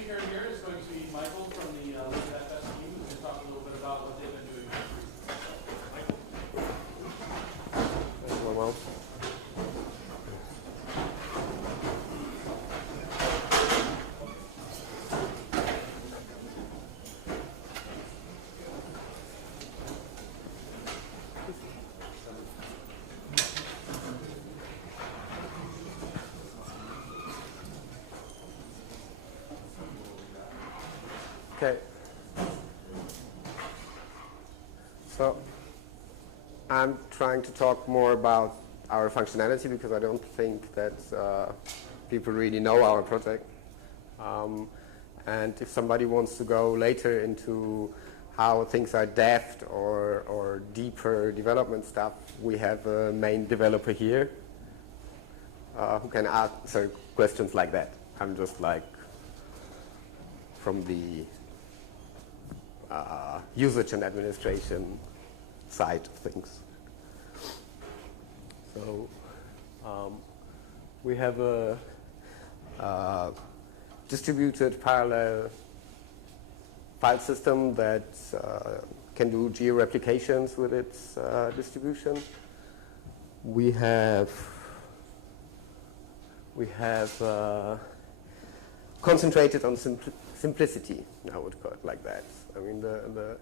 speaker here is going to be Michael from the LizardFS team, who's going to talk a little bit about what they've been doing recently. Michael? Okay. So I'm trying to talk more about our functionality because I don't think that people really know our project. And if somebody wants to go later into how things are deft or deeper development stuff, we have a main developer here who can answer questions like that. I'm just like from the usage and administration side of things. So we have a distributed parallel file system that can do geo-replications with its distribution. We have concentrated on simplicity, I would call it like that. I mean, the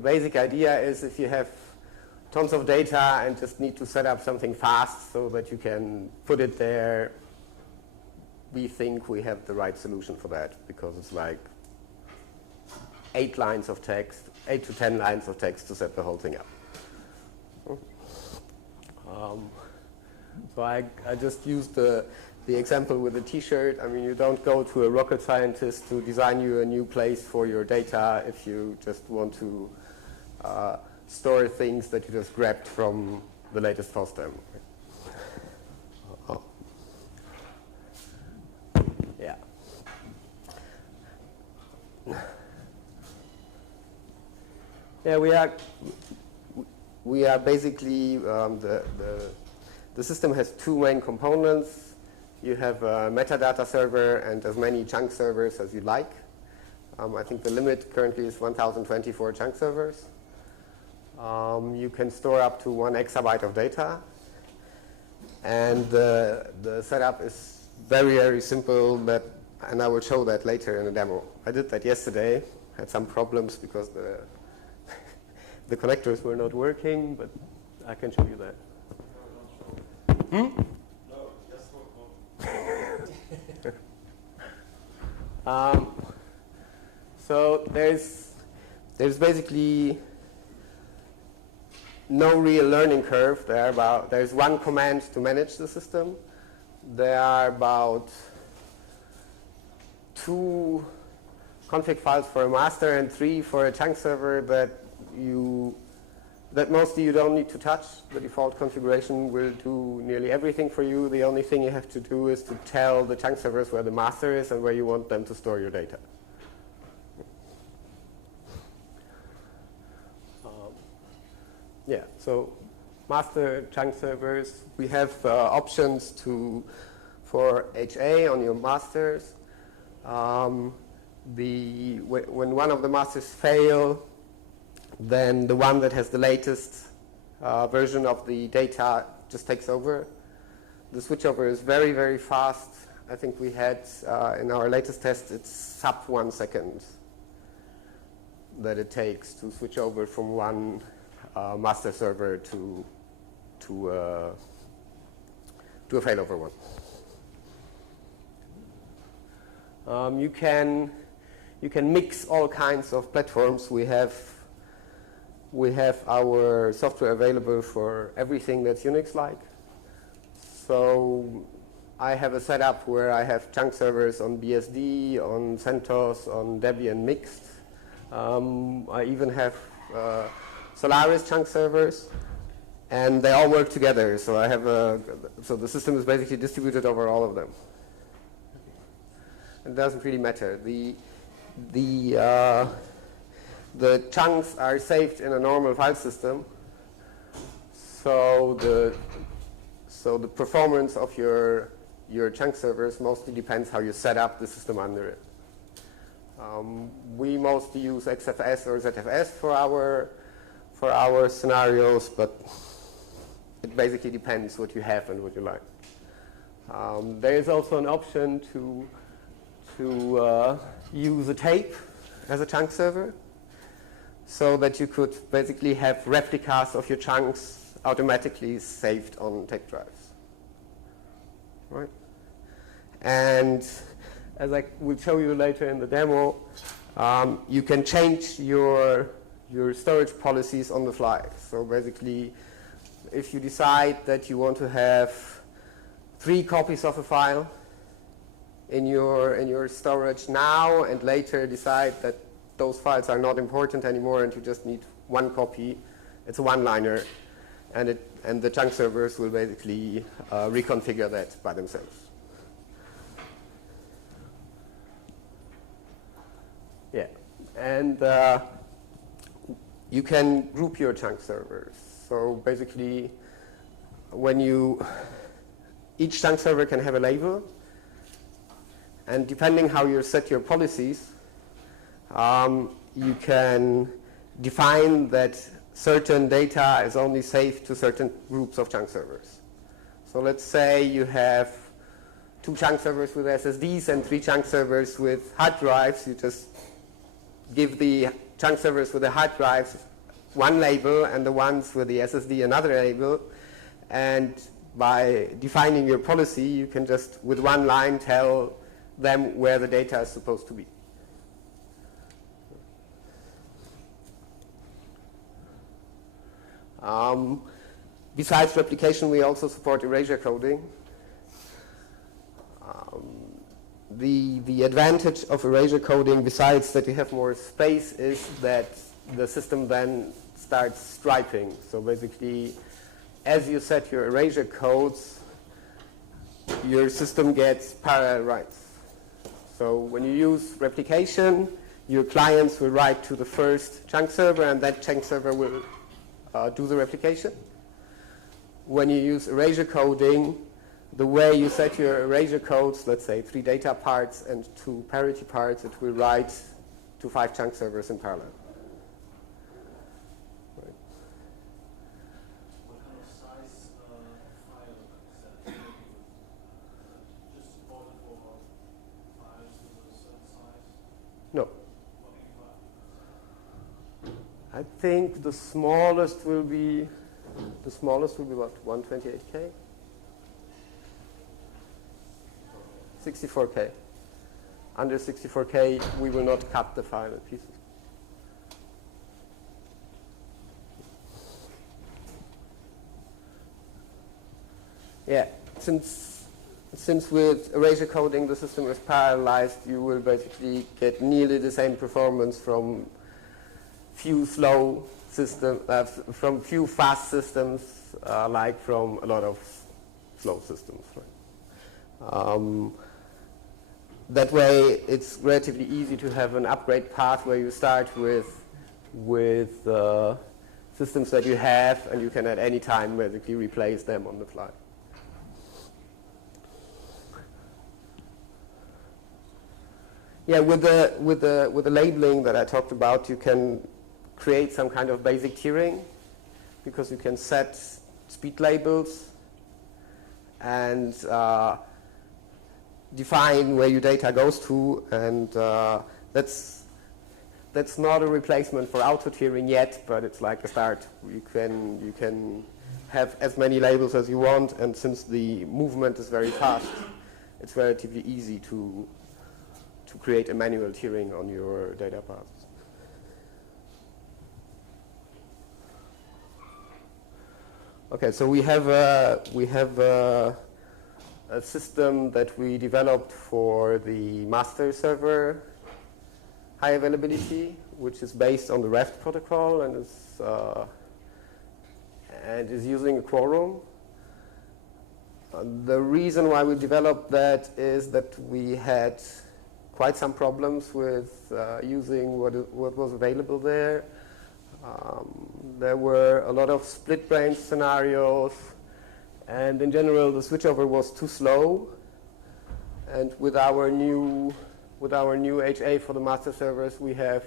basic idea is if you have tons of data and just need to set up something fast so that you can put it there, we think we have the right solution for that because it's like 8 lines of text, 8 to 10 lines of text to set the whole thing up. So I just used the example with the t-shirt. I mean, you don't go to a rocket scientist to design you a new place for your data if you just want to store things that you just grabbed from the latest FOSDEM. Oh. Yeah. Yeah, we are basically the system has 2 main components. You have a metadata server and as many chunk servers as you like. I think the limit currently is 1,024 chunk servers. You can store up to 1 exabyte of data. And the setup is very, very simple, and I will show that later in a demo. I did that yesterday, had some problems because the connectors were not working, but I can show you that. So there's basically no real learning curve. There's 1 command to manage the system. There are about 2 config files for a master and 3 for a chunk server that mostly you don't need to touch. The default configuration will do nearly everything for you. The only thing you have to do is to tell the chunk servers where the master is and where you want them to store your data. Yeah, so master chunk servers, we have options for HA on your masters. When one of the masters fail, then the one that has the latest version of the data just takes over. The switchover is very, very fast. I think we had, in our latest test, it's sub 1 second that it takes to switch over from one master server to a failover one. You can mix all kinds of platforms. We have our software available for everything that's Unix-like. So I have a setup where I have chunk servers on BSD, on CentOS, on Debian mixed. I even have Solaris chunk servers, and they all work together. So so the system is basically distributed over all of them. It doesn't really matter. The chunks are saved in a normal file system, so the performance of your chunk servers mostly depends how you set up the system under it. We mostly use XFS or ZFS for our scenarios, but it basically depends what you have and what you like. There is also an option to use a tape as a chunk server, so that you could basically have replicas of your chunks automatically saved on tape drives. Right? And as I will show you later in the demo, you can change your storage policies on the fly. So basically, if you decide that you want to have 3 copies of a file in your storage now, and later decide that those files are not important anymore and you just need 1 copy, it's a one-liner, and the chunk servers will basically reconfigure that by themselves. Yeah, and you can group your chunk servers. So basically, each chunk server can have a label, and depending how you set your policies, you can define that certain data is only saved to certain groups of chunk servers. So let's say you have 2 chunk servers with SSDs and 3 chunk servers with hard drives. You just give the chunk servers with the hard drives one label and the ones with the SSD another label. And by defining your policy, you can just, with one line, tell them where the data is supposed to be. Besides replication, we also support erasure coding. The advantage of erasure coding, besides that you have more space, is that the system then starts striping. So basically, as you set your erasure codes, your system gets parallel writes. So when you use replication, your clients will write to the first chunk server, and that chunk server will do the replication. When you use erasure coding, the way you set your erasure codes, let's say 3 data parts and 2 parity parts, it will write to 5 chunk servers in parallel. Right. What kind of size file set? Just supported for files with a certain size? No. I think the smallest will be what, 128K? 64K. Under 64K, we will not cut the file in pieces. Yeah, since with erasure coding the system is parallelized, you will basically get nearly the same performance from few slow systems, from few fast systems, like from a lot of slow systems. Right? That way, it's relatively easy to have an upgrade path where you start with systems that you have, and you can at any time basically replace them on the fly. Yeah, with the labeling that I talked about, you can create some kind of basic tiering, because you can set speed labels and define where your data goes to, and that's not a replacement for auto tiering yet, but it's like a start. You can have as many labels as you want, and since the movement is very fast, it's relatively easy to create a manual tiering on your data paths. Okay, so we have a system that we developed for the master server high availability, which is based on the REST protocol and is using a quorum. The reason why we developed that is that we had quite some problems with using what was available there. There were a lot of split branch scenarios, and in general the switchover was too slow. And with our new with our new HA for the master servers, we have,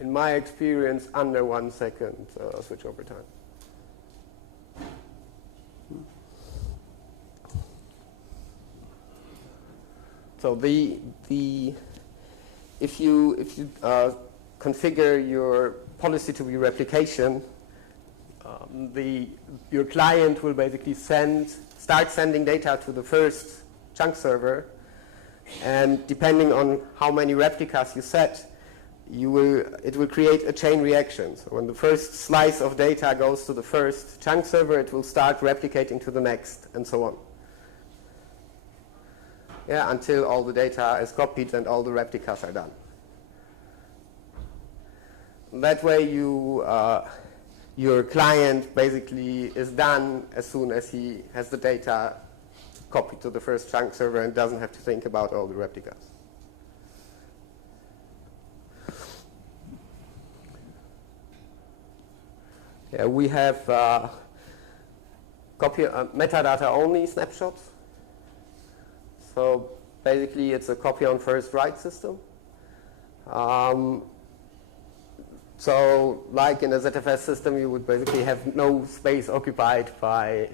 in my experience, under 1 second switchover time. So if you configure your policy to be replication, your client will basically start sending data to the first chunk server, and depending on how many replicas you set, it will create a chain reaction. So when the first slice of data goes to the first chunk server, it will start replicating to the next, and so on. Yeah, until all the data is copied and all the replicas are done. That way your client basically is done as soon as he has the data copied to the first chunk server and doesn't have to think about all the replicas. Yeah, we have metadata only snapshots. So basically it's a copy on first write system. So like in a ZFS system, you would basically have no space occupied by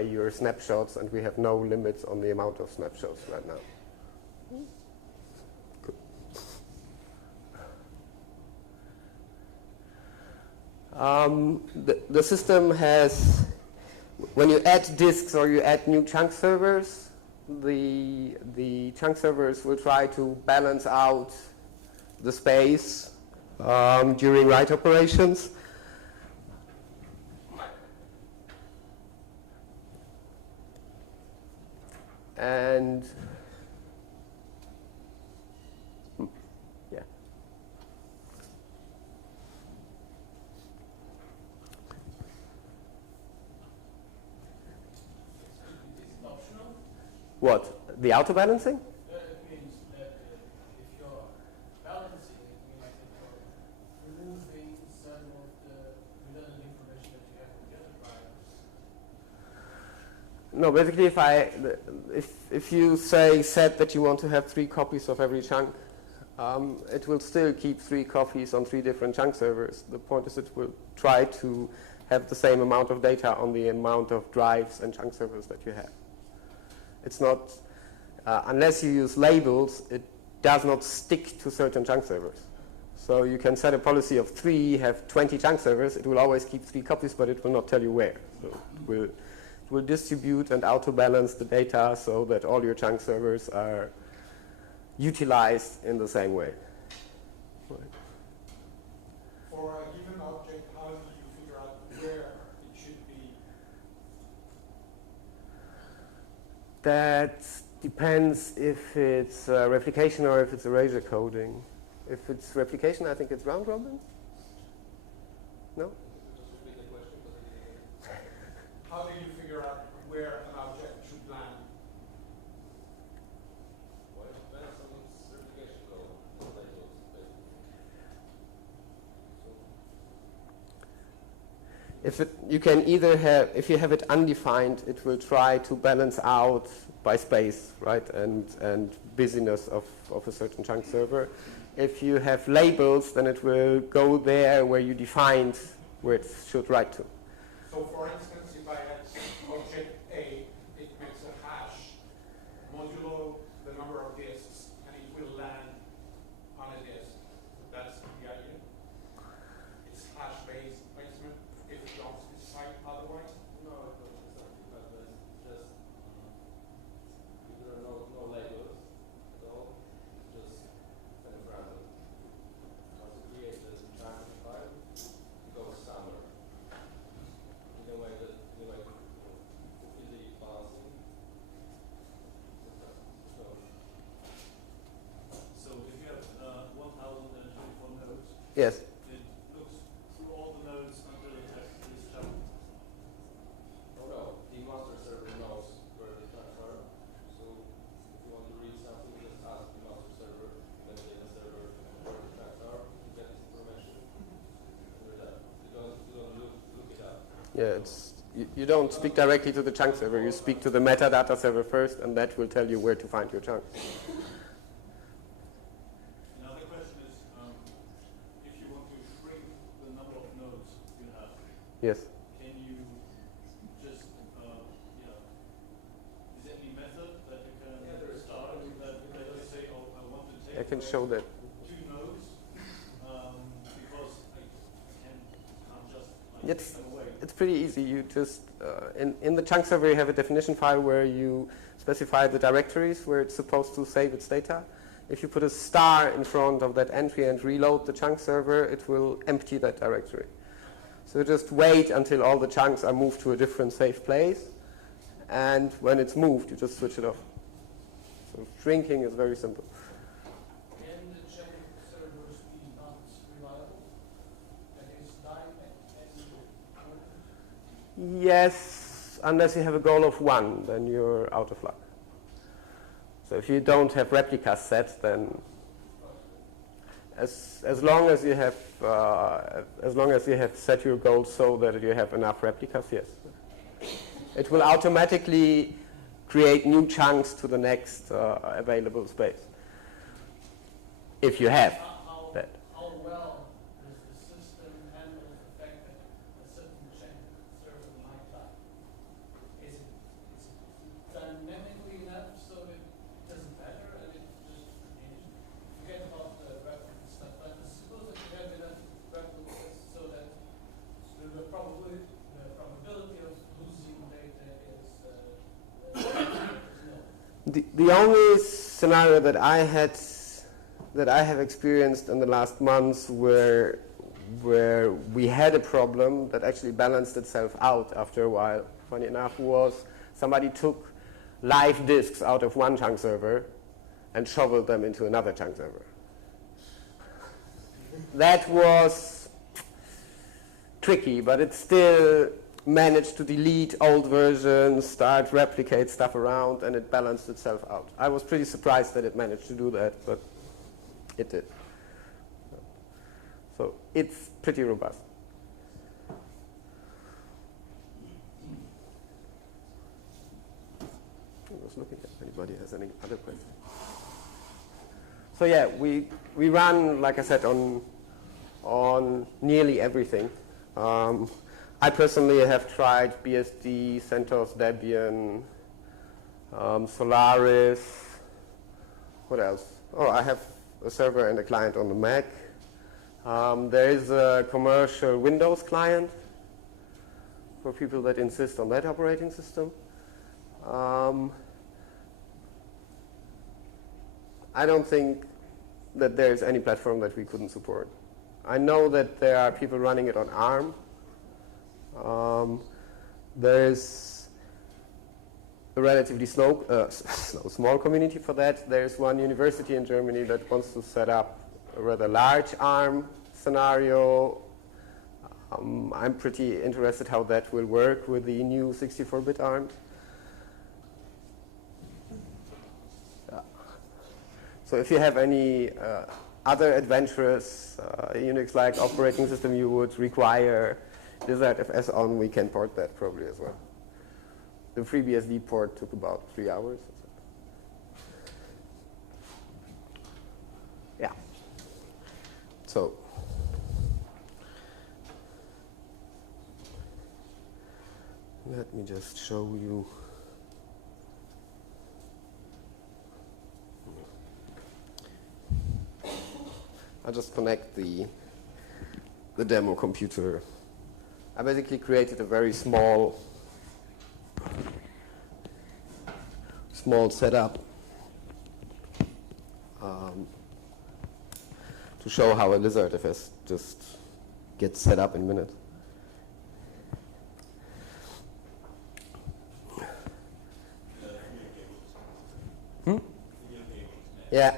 your snapshots, and we have no limits on the amount of snapshots right now. The system has, when you add disks or you add new chunk servers, the chunk servers will try to balance out the space during write operations. And yeah. What? The auto balancing? It means that if you're balancing, you might think of removing some of the redundant information that you have from the other drivers. No, basically if you say set that you want to have 3 copies of every chunk, it will still keep 3 copies on 3 different chunk servers. The point is it will try to have the same amount of data on the amount of drives and chunk servers that you have. It's not, unless you use labels, it does not stick to certain chunk servers. So you can set a policy of 3, have 20 chunk servers. It will always keep 3 copies, but it will not tell you where. So it will distribute and auto-balance the data so that all your chunk servers are utilized in the same way. Right. For a given object, how do you figure out where it should be? That depends if it's replication or if it's erasure coding. If it's replication, I think it's round robin. No? How do you figure out where an object should land? Well, it depends on its replication code, not labels, basically. You can either have, if you have it undefined, it will try to balance out by space, right, and busyness of a certain chunk server. If you have labels, then it will go there where you defined where it should write to. So for instance, if I had object A, it makes a hash modulo the number of disks, and it will land on a disk. That's the idea. It's hash-based placement if you don't specify otherwise. No, it's not because just there are no labels at all. It's just kind of random. Once you create this chunk file, it goes somewhere. In a way that fulfill the balancing. So if you have 1,024 nodes, Yes. it looks through all the nodes until it has this chunk. Oh no, the master server knows where the chunks are. So if you want to read something, just ask the master server, then the data server where the chunks are, you get this information. And you're done. You don't look it up. Yeah, You don't speak directly to the chunk server. You speak to the metadata server first, and that will tell you where to find your chunk. Another question is, if you want to shrink the number of nodes you have, Yes. can you just, is there any method that you can start that let's say, oh, I want to take I can show that. 2 nodes, because I can't just It's, take them away. it's pretty easy. You just, in the chunk server, you have a definition file where you specify the directories where it's supposed to save its data. If you put a star in front of that entry and reload the chunk server, it will empty that directory. So just wait until all the chunks are moved to a different safe place, and when it's moved, you just switch it off. So shrinking is very simple. Can the chunk servers be not reliable? That is, die at any moment? Yes, unless you have a goal of 1, then you're out of luck. So if you don't have replicas set, then as long as you have set your goals so that you have enough replicas, yes, it will automatically create new chunks to the next available space. If you have that. How well does the system handle the fact that a certain chunk server might die? Is it dynamically enough so that it doesn't matter and it just forget about the replica stuff? But suppose that you have enough replicas so that the probability of losing data is nil. The only scenario that I have experienced in the last months where we had a problem that actually balanced itself out after a while, funny enough, was somebody took live disks out of one chunk server and shoveled them into another chunk server. That was tricky, but it still managed to delete old versions, start replicate stuff around, and it balanced itself out. I was pretty surprised that it managed to do that, but it did. So it's pretty robust. I was looking if anybody has any other questions. So yeah, we run, like I said, on nearly everything. I personally have tried BSD, CentOS, Debian, Solaris. What else? Oh, I have a server and a client on the Mac. There is a commercial Windows client for people that insist on that operating system. I don't think that there is any platform that we couldn't support. I know that there are people running it on ARM. There is a relatively small community for that. There's one university in Germany that wants to set up a rather large ARM scenario. I'm pretty interested how that will work with the new 64-bit ARMs. So if you have any other adventurous Unix-like operating system you would require LizardFS on, we can port that probably as well. The FreeBSD port took about 3 hours. Yeah. So let me just show you. I'll just connect the demo computer. I basically created a very small setup to show how a LizardFS just gets set up in minutes. Yeah.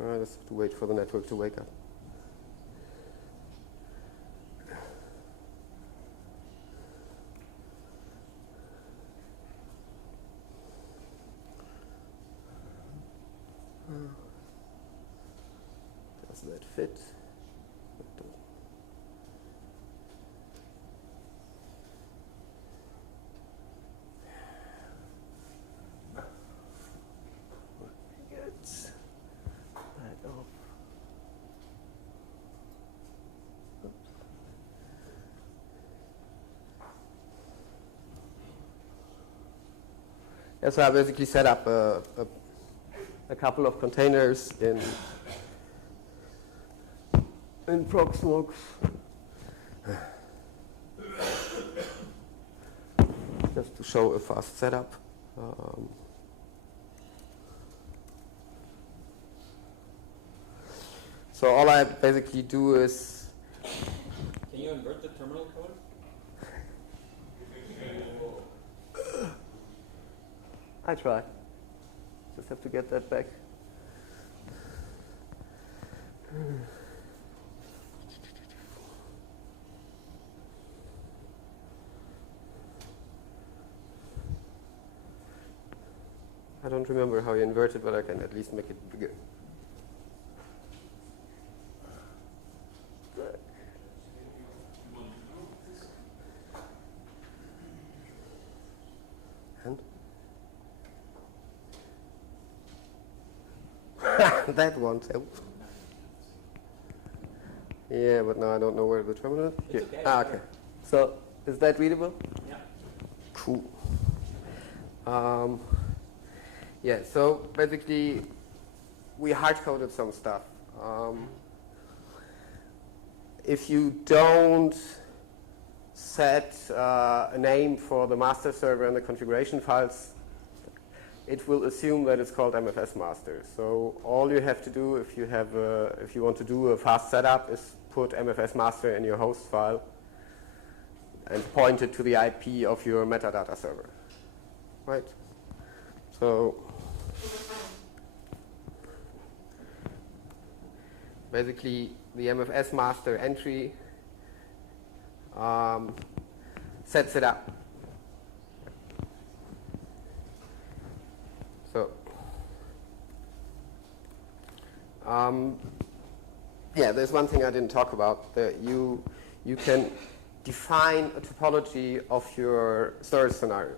I just have to wait for the network to wake up. that fit? Yeah, so I basically set up a couple of containers in Proxmox. Just to show a fast setup. So all I basically do is... Can you invert the terminal code? I try. Just have to get that back. I don't remember how you invert it, but I can at least make it bigger. And? That won't help. Yeah, but now I don't know where the terminal is. It's okay. Okay. So, is that readable? Yeah. Cool. Yeah, so basically we hard-coded some stuff. If you don't set a name for the master server in the configuration files, it will assume that it's called MFS master. So all you have to do if you want to do a fast setup is put MFS master in your host file and point it to the IP of your metadata server. Right? So basically the MFS master entry sets it up. So yeah, there's one thing I didn't talk about. That you can define a topology of your storage scenario.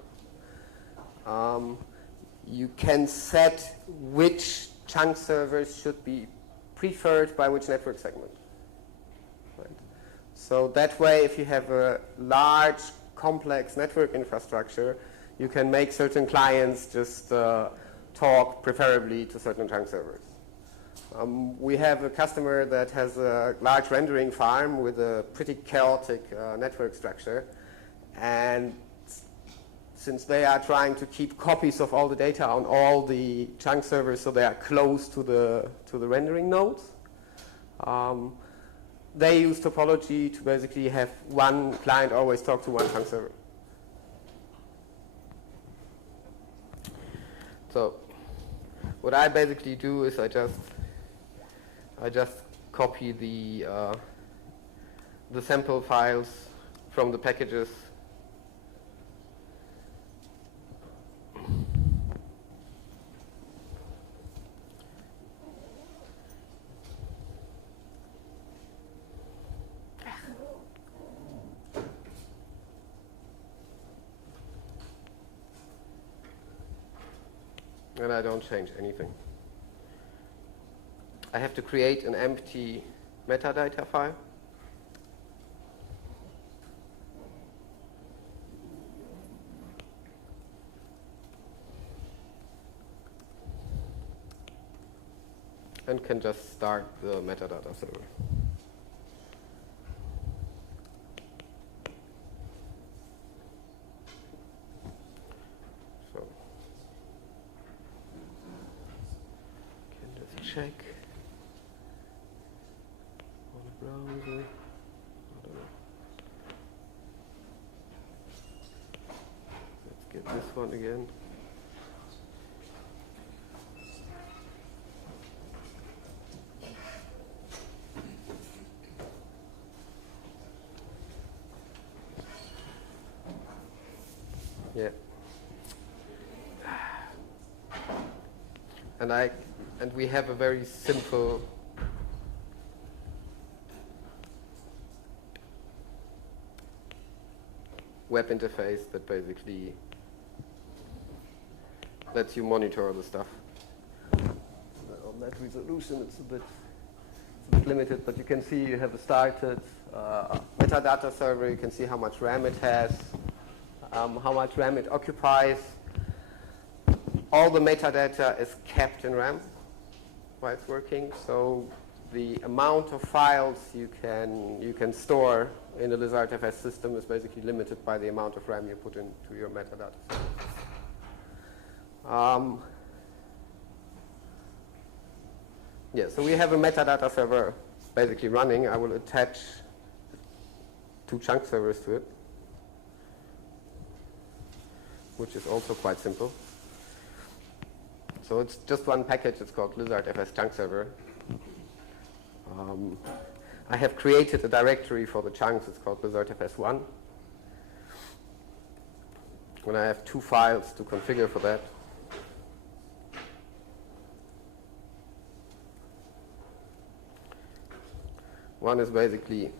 You can set which chunk servers should be preferred by which network segment. Right. So that way, if you have a large, complex network infrastructure, you can make certain clients just talk preferably to certain chunk servers. We have a customer that has a large rendering farm with a pretty chaotic network structure, and since they are trying to keep copies of all the data on all the chunk servers so they are close to the rendering nodes, they use topology to basically have one client always talk to one chunk server. So what I basically do is I just copy the sample files from the packages . And I don't change anything. I have to create an empty metadata file. And can just start the metadata server. So can just check on the browser. I don't know. Let's get this one again. Yeah. And we have a very simple web interface that basically lets you monitor the stuff. On that resolution, it's a bit limited, but you can see you have a started metadata server. You can see how much RAM it has, how much RAM it occupies. All the metadata is kept in RAM while it's working, so the amount of files you can store in the LizardFS system is basically limited by the amount of RAM you put into your metadata server. Yeah, so we have a metadata server basically running. I will attach 2 chunk servers to it, which is also quite simple. So it's just one package. It's called LizardFS chunk server. I have created a directory for the chunks. It's called LizardFS1. And I have 2 files to configure for that. One is basically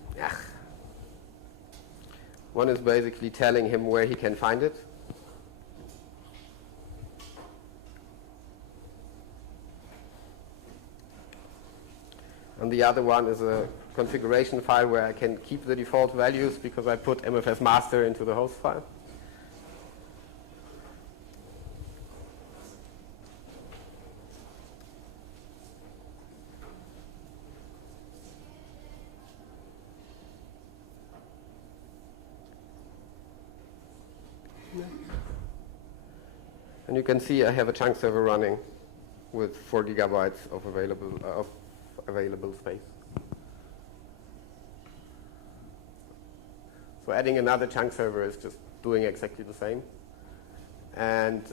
telling him where he can find it. And the other one is a configuration file where I can keep the default values because I put MFS master into the host file. And you can see I have a chunk server running with 4 gigabytes of available space. So adding another chunk server is just doing exactly the same. And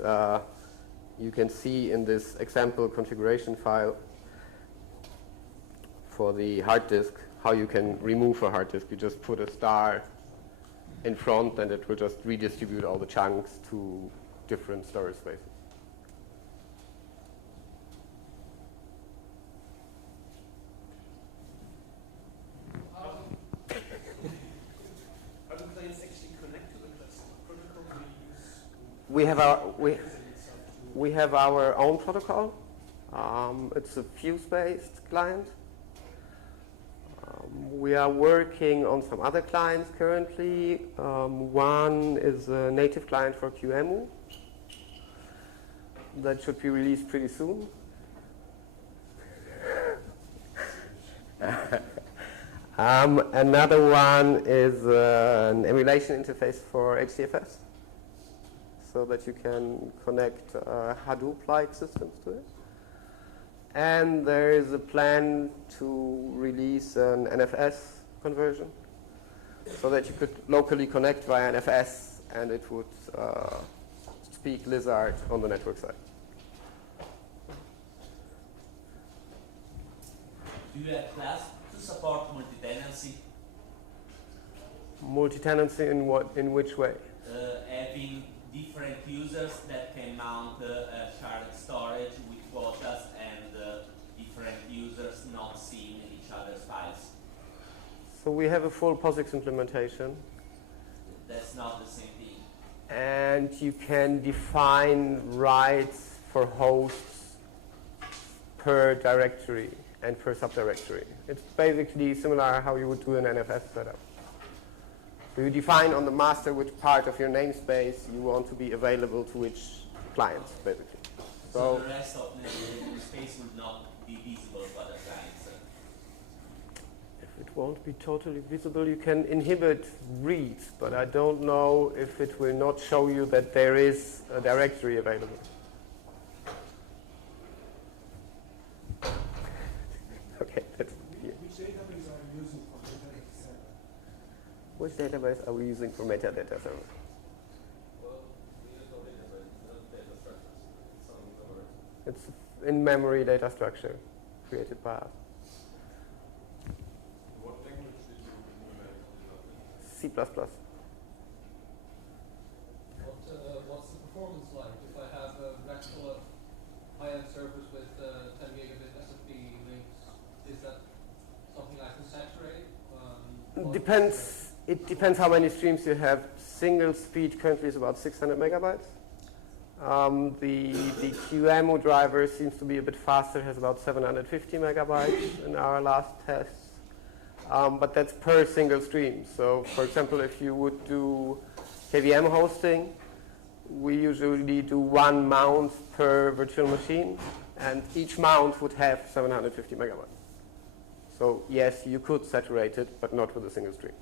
you can see in this example configuration file for the hard disk how you can remove a hard disk. You just put a star in front and it will just redistribute all the chunks to different storage spaces. How do clients actually connect to the cluster? What protocol do you use? We have our own protocol. It's a Fuse-based client. We are working on some other clients currently. One is a native client for QEMU that should be released pretty soon. Another one is an emulation interface for HDFS, so that you can connect Hadoop-like systems to it. And there is a plan to release an NFS conversion, so that you could locally connect via NFS, and it would speak Lizard on the network side. Do you have plans to support multi-tenancy? Multi-tenancy in which way? Having different users that can mount shared storage with quotas and different users not seeing each other's files. So we have a full POSIX implementation. That's not the same thing. And you can define rights for hosts per directory and per subdirectory. It's basically similar how you would do an NFS setup. So you define on the master which part of your namespace you want to be available to which clients, basically. So the rest of the space will not be visible to other clients. If it won't be totally visible, you can inhibit reads, but I don't know if it will not show you that there is a directory available. Okay, that's here. Which database are you using for metadata server? Which database are we using for metadata server? Well, we use no database, not data structures. It's on memory. It's in-memory data structure created by us. What language did you implement on C++. What's the performance like? If I have a rack full of high-end servers with 10 gigabit SFP links, is that something I can saturate? It depends how many streams you have. single speed currently is about 600 megabytes. The QEMU driver seems to be a bit faster, has about 750 megabytes in our last tests. But that's per single stream. So for example, if you would do KVM hosting, we usually do one mount per virtual machine, and each mount would have 750 megabytes. So yes, you could saturate it, but not with a single stream.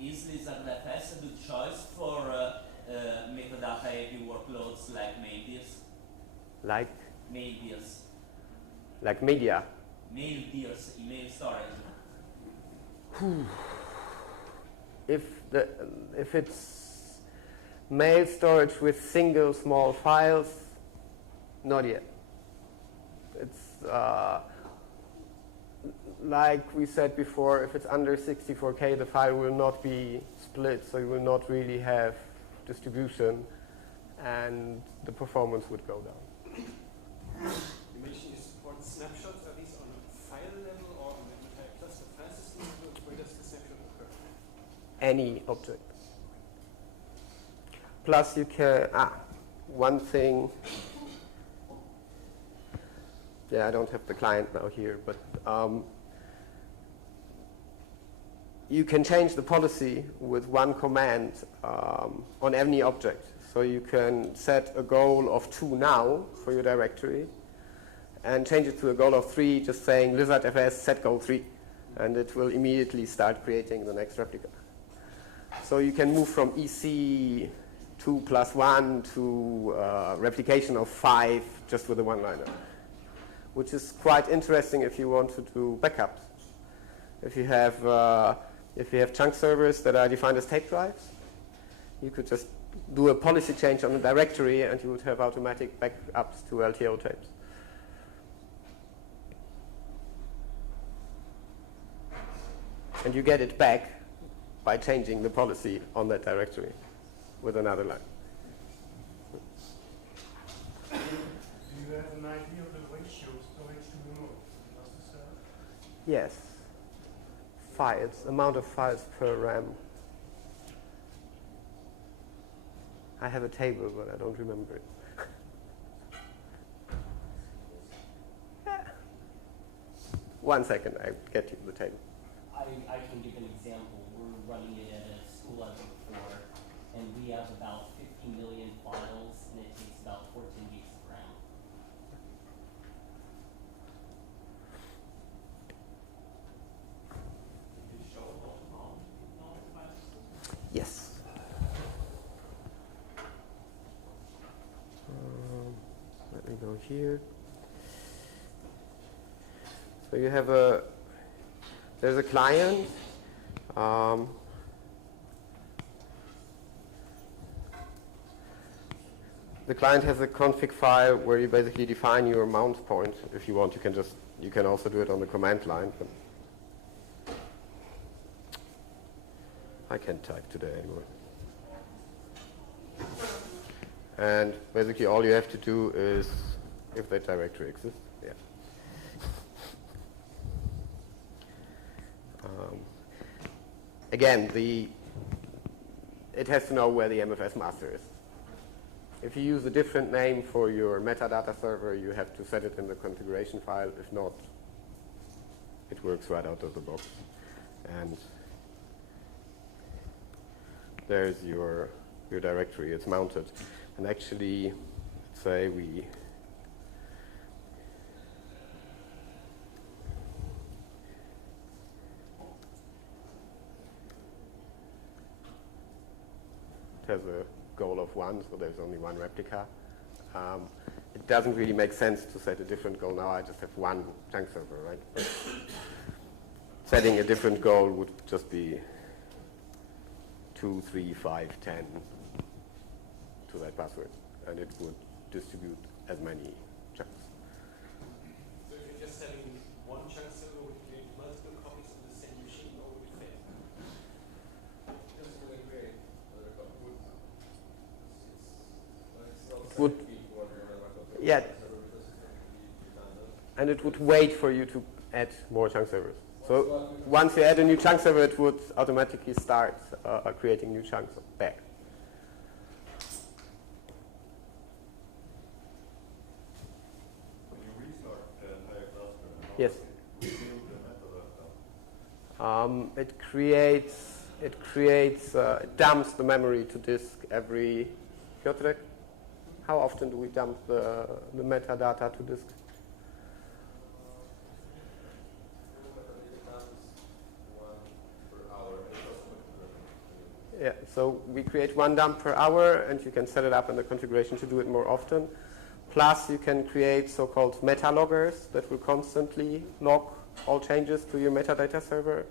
Is LizardFS a good choice for metadata-heavy workloads like Maildirs? Like? Maildirs. Like media? Maildirs, email storage. If it's mail storage with single small files, not yet. It's like we said before, if it's under 64K, the file will not be split, so you will not really have distribution, and the performance would go down. You mentioned you support snapshots. Are these on a file level or on the entire cluster file system? Where does the snapshot occur? Any object. Plus you can, one thing, yeah, I don't have the client now here, but you can change the policy with one command on any object. So you can set a goal of 2 now for your directory and change it to a goal of 3, just saying LizardFS set goal 3, and it will immediately start creating the next replica. So you can move from EC 2+1 to replication of 5 just with a one-liner, which is quite interesting if you want to do backups. If you have chunk servers that are defined as tape drives, you could just do a policy change on the directory and you would have automatic backups to LTO tapes. And you get it back by changing the policy on that directory with another line. Do you have an idea of the ratio of storage to memory? Yes. Files, amount of files per RAM. I have a table, but I don't remember it. One second, I get you the table. I can give an example. We're running it at a school level before, and we have about 50 million files, and it takes about 14 gigs of RAM. Yes. Let me go here. So you have there's a client. The client has a config file where you basically define your mount point. If you want, you can also do it on the command line. But I can't type today anyway. And basically all you have to do is, if that directory exists, yeah. Again, it has to know where the MFS master is. If you use a different name for your metadata server, you have to set it in the configuration file. If not, it works right out of the box. And there's your directory. It's mounted. And actually, say it has a goal of 1, so there's only one replica. It doesn't really make sense to set a different goal now. I just have one chunk server, right? But setting a different goal would just be 2, 3, 5, 10 to that password, and it would distribute as many chunks. So if you're just setting one chunk server, would you create multiple copies of the same machine, or would it fail? Just going to create another copy. Would, yeah, and it would wait for you to add more chunk servers. So once you add a new chunk server, it would automatically start creating new chunks back. When you restart the entire cluster, how Yes. does it rebuild the metadata? It dumps the memory to disk every, Piotrek, how often do we dump the metadata to disk? Yeah, so we create one dump per hour, and you can set it up in the configuration to do it more often. Plus, you can create so-called meta loggers that will constantly log all changes to your metadata server.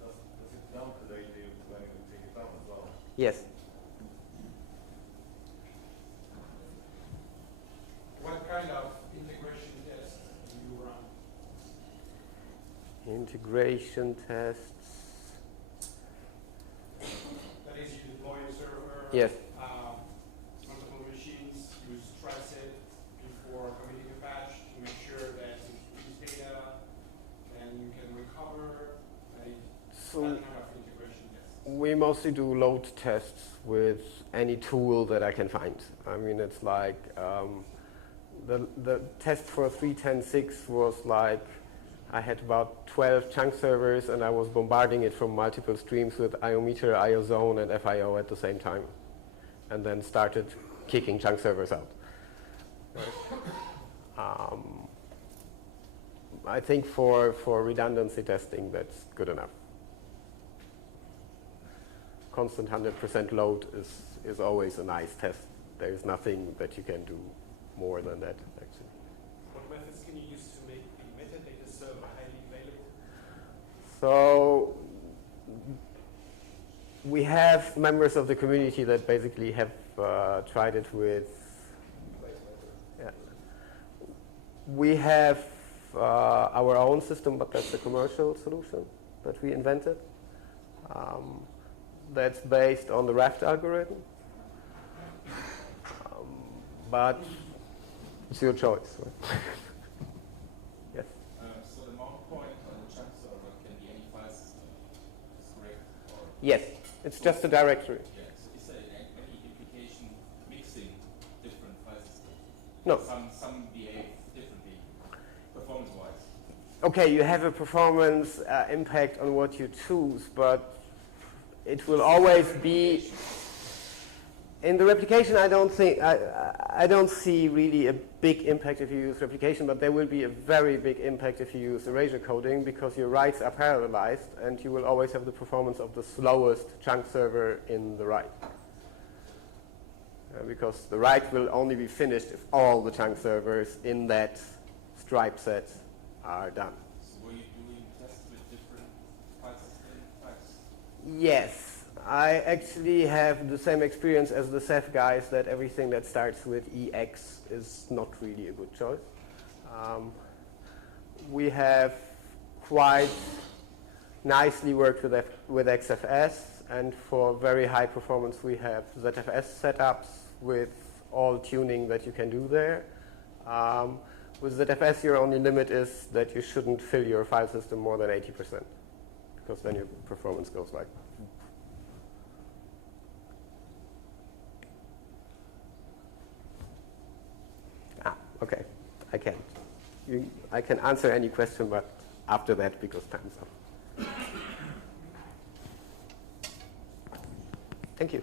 Does it dump the data when you take it down as well? Yes. What kind of integration tests do you run? Integration tests. That is, you deploy a server, Yes. multiple machines, use tricep before committing a patch to make sure that it reaches data, and you can recover, So that kind of integration tests. we mostly do load tests with any tool that I can find. I mean, it's like the test for 3.10.6 was like I had about 12 chunk servers, and I was bombarding it from multiple streams with IOmeter, IOZone, and FIO at the same time, and then started kicking chunk servers out. I think for redundancy testing, that's good enough. Constant 100% load is always a nice test. There is nothing that you can do more than that, actually. What methods can you use to make the metadata server highly available? So we have members of the community that basically have tried it with. Yeah. We have our own system, but that's a commercial solution that we invented. That's based on the Raft algorithm. But it's your choice. Right? Yes. So the mount point on the chunk server can be any file system, is correct? Or Yes, it's just a directory. yeah, so is there any implication mixing different file systems? No. Some behave differently, performance-wise. Okay, you have a performance impact on what you choose, but it will always be. In the replication, I don't see really a big impact if you use replication, but there will be a very big impact if you use Erasure coding, because your writes are parallelized, and you will always have the performance of the slowest chunk server in the write. Because the write will only be finished if all the chunk servers in that stripe set are done. So were you doing tests with different file system types? Yes. I actually have the same experience as the Ceph guys, that everything that starts with EX is not really a good choice. We have quite nicely worked with XFS, and for very high performance we have ZFS setups with all tuning that you can do there. With ZFS, your only limit is that you shouldn't fill your file system more than 80%, because then your performance goes like. Okay, I can answer any question, but after that, because time's up. Thank you.